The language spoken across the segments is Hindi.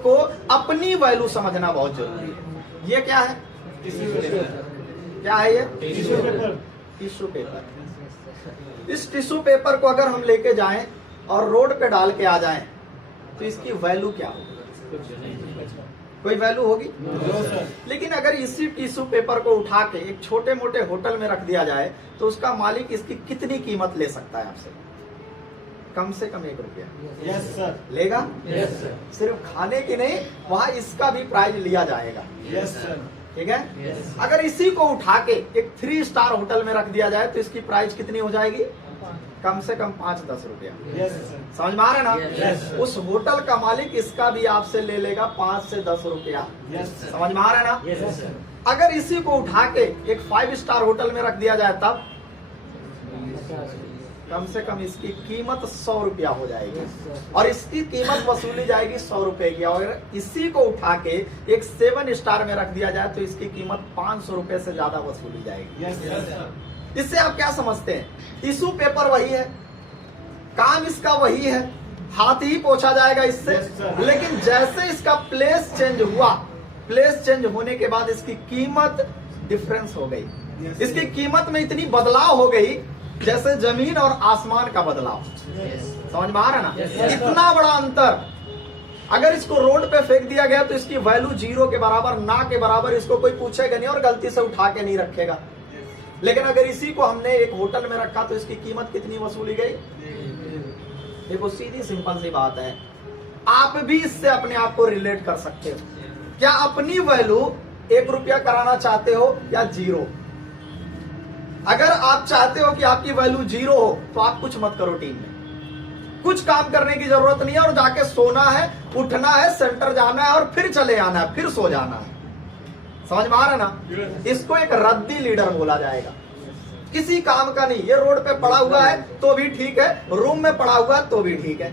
आपको अपनी वैल्यू समझना बहुत जरूरी है। ये क्या है? क्या है ये? Tissue paper. इस टिश्यू पेपर को अगर हम लेके जाएं और रोड पे डाल के आ जाएं तो इसकी वैल्यू क्या होगी? कोई वैल्यू होगी? लेकिन अगर इसी टिश्यू पेपर को उठा के एक छोटे मोटे होटल में रख दिया जाए तो उसका मालिक इसकी कितनी कीमत ले सकता है आपसे? कम से कम 1 रुपया। Yes sir. लेगा? Yes sir. सिर्फ खाने की नहीं, वहां इसका भी प्राइज लिया जाएगा। Yes sir. ठीक है? अगर इसी को उठा के एक 3 स्टार होटल में रख दिया जाए तो इसकी प्राइस कितनी हो जाएगी? कम से कम 5-10 रुपया। Yes sir. समझ में आ रहा है ना? Yes. उस होटल का मालिक इसका भी आपसे ले लेगा 5 से 10 रुपया। Yes sir. समझ में आ रहा है ना? Yes sir. अगर इसी को उठा के एक 5 स्टार होटल में रख दिया जाए तब कम से कम इसकी कीमत 100 रुपया हो जाएगी और इसकी कीमत वसूली जाएगी 100 रुपए की। और इसी को उठा के एक 7 स्टार में रख दिया जाए तो इसकी कीमत 500 रुपए से ज्यादा वसूली जाएगी। Yes sir. इससे आप क्या समझते हैं? टिश्यू पेपर वही है, काम इसका वही है, हाथ ही पोछा जाएगा इससे। Yes, sir. लेकिन जैसे इसका प्लेस चेंज हुआ, प्लेस चेंज होने के बाद इसकी कीमत डिफरेंस हो गई। Yes, इसकी कीमत में इतनी बदलाव हो गई जैसे जमीन और आसमान का बदलाव। समझ में आ रहा है ना? Yes, sir. इतना बड़ा अंतर। अगर इसको रोड पे फेंक दिया गया तो इसकी वैल्यू 0 के बराबर, ना के बराबर, इसको कोई पूछेगा नहीं और गलती से उठा के नहीं रखेगा। लेकिन अगर इसी को हमने एक होटल में रखा तो इसकी कीमत कितनी वसूली गई? देखो, सीधी सिंपल सी बात है। आप भी इससे अपने आप को रिलेट कर सकते हो। क्या अपनी वैल्यू 1 रुपया कराना चाहते हो या 0? अगर आप चाहते हो कि आपकी वैल्यू 0 हो तो आप कुछ मत करो टीम में, कुछ काम करने की जरूरत नहीं है और जाके सोना है, उठना है, सेंटर जाना है और फिर चले आना है, फिर सो जाना है। समझ में आ रहा है ना? इसको एक रद्दी लीडर बोला जाएगा, किसी काम का नहीं। ये रोड पे पड़ा हुआ है तो भी ठीक है, रूम में पड़ा हुआ है तो भी ठीक है।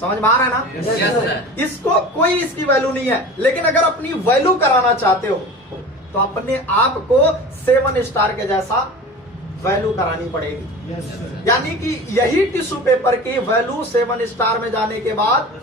समझ में आ रहा है ना? Yes, इसको कोई इसकी वैल्यू नहीं है। लेकिन अगर अपनी वैल्यू कराना चाहते हो तो अपने आप को 7 स्टार के जैसा वैल्यू करानी पड़ेगी। Yes sir. यानी कि यही टिश्यू पेपर की वैल्यू 7 स्टार में जाने के बाद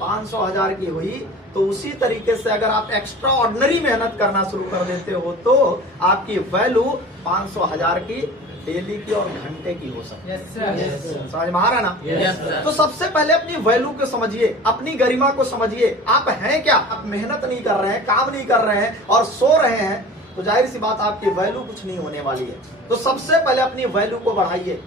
500,000 की हुई, तो उसी तरीके से अगर आप एक्स्ट्रा ऑर्डिनरी मेहनत करना शुरू कर देते हो तो आपकी वैल्यू 500,000 की डेली की और घंटे की हो सकती है। Yes sir. समझ में आ रहा है ना? Yes, sir. तो सबसे पहले अपनी वैल्यू को समझिए, अपनी गरिमा को समझिए। आप हैं क्या? आप मेहनत नहीं कर रहे हैं, काम नहीं कर रहे हैं और सो रहे हैं तो जाहिर सी बात आपकी वैल्यू कुछ नहीं होने वाली है। तो सबसे पहले अपनी वैल्यू को बढ़ाइए।